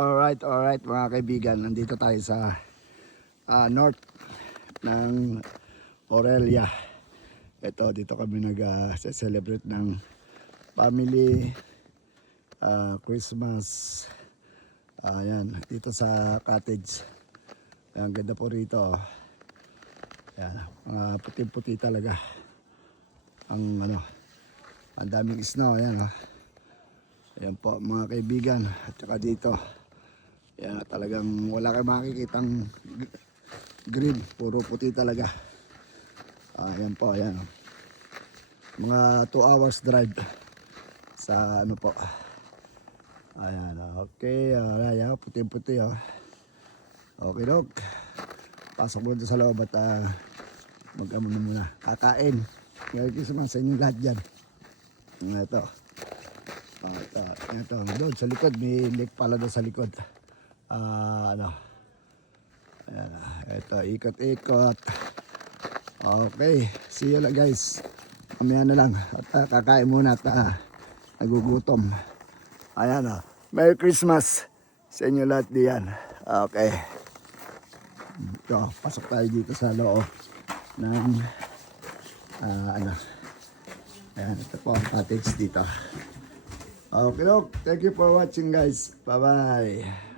Alright mga kaibigan, nandito tayo sa north ng Aurelia. Ito, dito kami nag-celebrate ng family Christmas. Ayan, dito sa cottage. Ayan, ganda po rito. Ayan, mga puti-puti talaga. Ang daming snow. Ayan, ayan po mga kaibigan. At saka dito, ayan, talagang wala kayong makikitang green, puro puti talaga. Ayan po, ayan. Mga 2 hours drive sa po. Ayan, okay. Ayan, puti-puti. Okay, dog. Pasok muna sa loob at mag-amon na muna. Kakain. Merry Christmas sa inyong lahat dyan. Ito. Ito. Doon sa likod. May lake pala doon sa likod. Ayan. Ito. Ikot-ikot. Okay. See you lang guys. Mamaya na lang. At kakain muna at nagugutom. Ayan. Merry Christmas sa inyo lahat diyan. Okay. Ito, pasok tayo dito sa loob ng ayan, ito po ang cottage dito. Okay, look, thank you for watching guys. Bye bye.